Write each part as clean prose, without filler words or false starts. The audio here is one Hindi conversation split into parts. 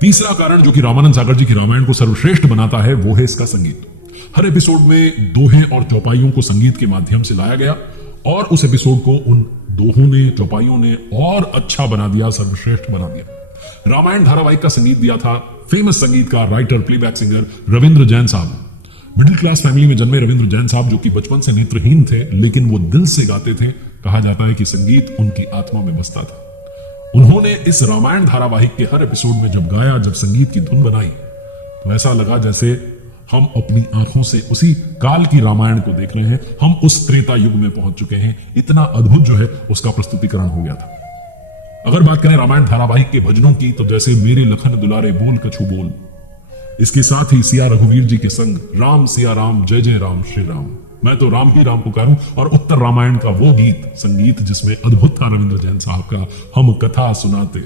तीसरा कारण जो कि रामानंद सागर जी की रामायण को सर्वश्रेष्ठ बनाता है वो है इसका संगीत। हर एपिसोड में दोहे और चौपाइयों को संगीत के माध्यम से लाया गया और उस एपिसोड को उन दोहों ने, चौपाइयों ने और अच्छा बना दिया, सर्वश्रेष्ठ बना दिया। रामायण धारावाहिक का संगीत दिया था फेमस संगीतकार, writer, playback singer Ravindra Jain साहब। मिडिल क्लास फैमिली में जन्मे रविंद्र जैन साहब, जो कि बचपन से नेत्रहीन थे लेकिन वो दिल से गाते थे। कहा जाता है कि संगीत उनकी आत्मा में बसता था। उन्होंने इस रामायण धारावाहिक के हर एपिसोड में जब गाया, जब संगीत की धुन बनाई, तो ऐसा लगा जैसे हम अपनी आंखों से उसी काल की रामायण को देख रहे हैं, हम उस त्रेता युग में पहुंच चुके हैं। इतना अद्भुत जो है उसका प्रस्तुतिकरण हो गया था। अगर बात करें रामायण धारावाहिक के भजनों की, तो जैसे मेरे लखन दुलारे बोल कछु बोल, इसके साथ ही सिया रघुवीर जी के संग राम सिया राम जय जय राम श्री राम, मैं तो राम ही राम पुकारूं, और उत्तर रामायण का वो गीत, संगीत जिसमें अद्भुत था रविंद्र जैन साहब का, हम कथा सुनाते,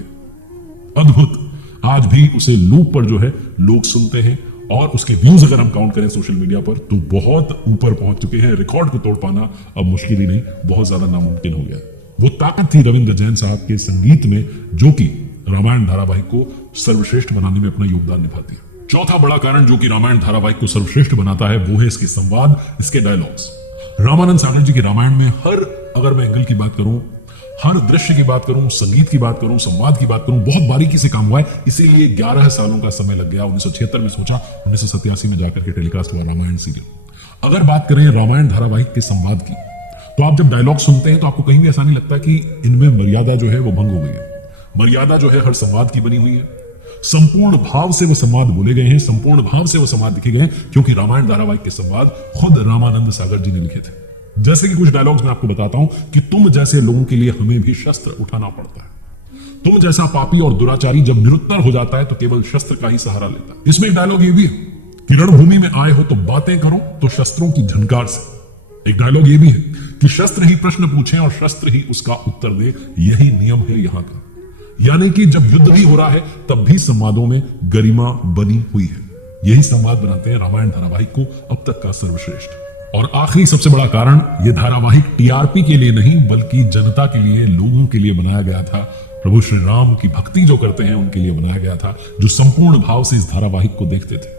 अद्भुत। आज भी उसे लूप पर जो है लोग सुनते हैं और उसके व्यूज अगर हम काउंट करें सोशल मीडिया पर तो बहुत ऊपर पहुंच चुके हैं। रिकॉर्ड को तोड़ पाना अब मुश्किल ही नहीं, बहुत ज्यादा नामुमकिन हो गया। वो ताकत थी रविंद्र जैन साहब के संगीत में, जो कि रामायण धारावाहिक को सर्वश्रेष्ठ बनाने में अपना योगदान निभाती है। चौथा बड़ा कारण जो कि रामायण धारावाहिक को सर्वश्रेष्ठ बनाता है वो है इसके संवाद, इसके डायलॉग्स। रामानंद सागर जी की रामायण में अगर मैं एंगल की बात करूं, हर दृश्य की बात करूं, संगीत की बात करूं, संवाद की बात करूं, बहुत बारीकी से काम हुआ है। इसीलिए 11 सालों का समय लग गया। 1976 में सोचा, 1987 में जाकर के टेलीकास्ट हुआ रामायण सीरियल। अगर बात करें रामायण धारावाहिक के संवाद की, तो आप जब डायलॉग सुनते हैं तो आपको कहीं भी ऐसा नहीं लगता कि इनमें मर्यादा जो है वो भंग हो गई है। मर्यादा जो है हर संवाद की बनी हुई है। संपूर्ण भाव से वो संवाद बोले गए हैं, संपूर्ण भाव से वो संवाद लिखे गए हैं, क्योंकि रामायण धारावाहिक के संवाद खुद रामानंद सागर जी ने लिखे थे। जैसे कि कुछ डायलॉग्स मैं आपको बताता हूं कि तुम जैसे लोगों के लिए हमें भी शस्त्र उठाना पड़ता है। तुम जैसा पापी और दुराचारी जब निरुत्तर हो जाता है तो केवल शस्त्र का ही सहारा लेता है। इसमें एक डायलॉग ये भी है कि रणभूमि में आए हो तो बातें करो तो शस्त्रों की झनकार से। एक डायलॉग ये भी है कि शस्त्र ही प्रश्न पूछे और शस्त्र ही उसका उत्तर दे। यही नियम है यहां का। यानी कि जब युद्ध भी हो रहा है तब भी संवादों में गरिमा बनी हुई है। यही संवाद बनाते हैं रामायण धारावाहिक को अब तक का सर्वश्रेष्ठ। और आखिरी सबसे बड़ा कारण, ये धारावाहिक टीआरपी के लिए नहीं बल्कि जनता के लिए, लोगों के लिए बनाया गया था। प्रभु श्री राम की भक्ति जो करते हैं उनके लिए बनाया गया था, जो संपूर्ण भाव से इस धारावाहिक को देखते थे।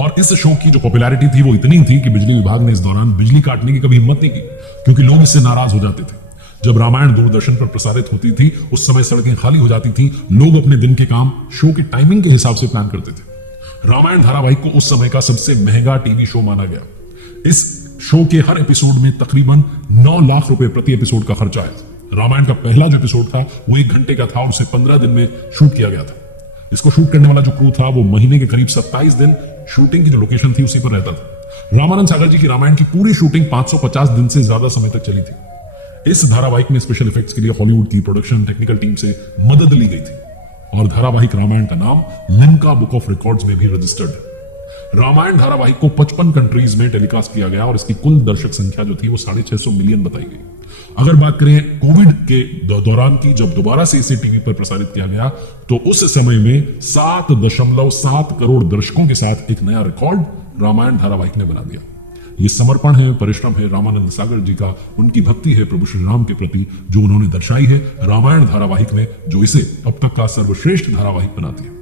और इस शो की जो पॉपुलैरिटी थी वो इतनी थी कि बिजली विभाग ने इस दौरान बिजली काटने की कभी हिम्मत नहीं की, क्योंकि लोग इससे नाराज हो जाते थे। जब रामायण दूरदर्शन पर प्रसारित होती थी उस समय सड़कें खाली हो जाती थी, लोग अपने दिन के काम शो की टाइमिंग के हिसाब से प्लान करते थे। रामायण धारावाहिक को उस समय का सबसे महंगा टीवी शो माना गया। इस शो के हर एपिसोड में तकरीबन 9 लाख रुपए प्रति एपिसोड का खर्चा है। रामायण का पहला जो एपिसोड था वो 1 घंटे का था और उसे 15 दिन में शूट किया गया था। इसको शूट करने वाला जो क्रू था वो महीने के करीब 27 दिन शूटिंग की जो लोकेशन थी उसी पर रहता था। रामानंद सागर जी की रामायण की पूरी शूटिंग 550 दिन से ज्यादा समय तक चली थी। इस धारावाहिक में स्पेशल इफेक्ट्स के लिए हॉलीवुड की प्रोडक्शन टेक्निकल टीम से मदद ली गई थी और धारावाहिक रामायण का नाम लिम्का बुक ऑफ रिकॉर्ड्स में भी रजिस्टर्ड है। रामायण धारावाहिक को 55 कंट्रीज में टेलीकास्ट किया गया और इसकी कुल दर्शक संख्या जो थी वो 650 मिलियन बताई गई। अगर बात करें कोविड के दौरान की, जब दोबारा से इसे टीवी पर प्रसारित किया गया तो उस समय में 7.7 करोड़ दर्शकों के साथ एक नया रिकॉर्ड रामायण धारावाहिक ने बना दिया। ये समर्पण है, परिश्रम है रामानंद सागर जी का, उनकी भक्ति है प्रभु श्री राम के प्रति जो उन्होंने दर्शाई है रामायण धारावाहिक में, जो इसे अब तक का सर्वश्रेष्ठ धारावाहिक बनाती है।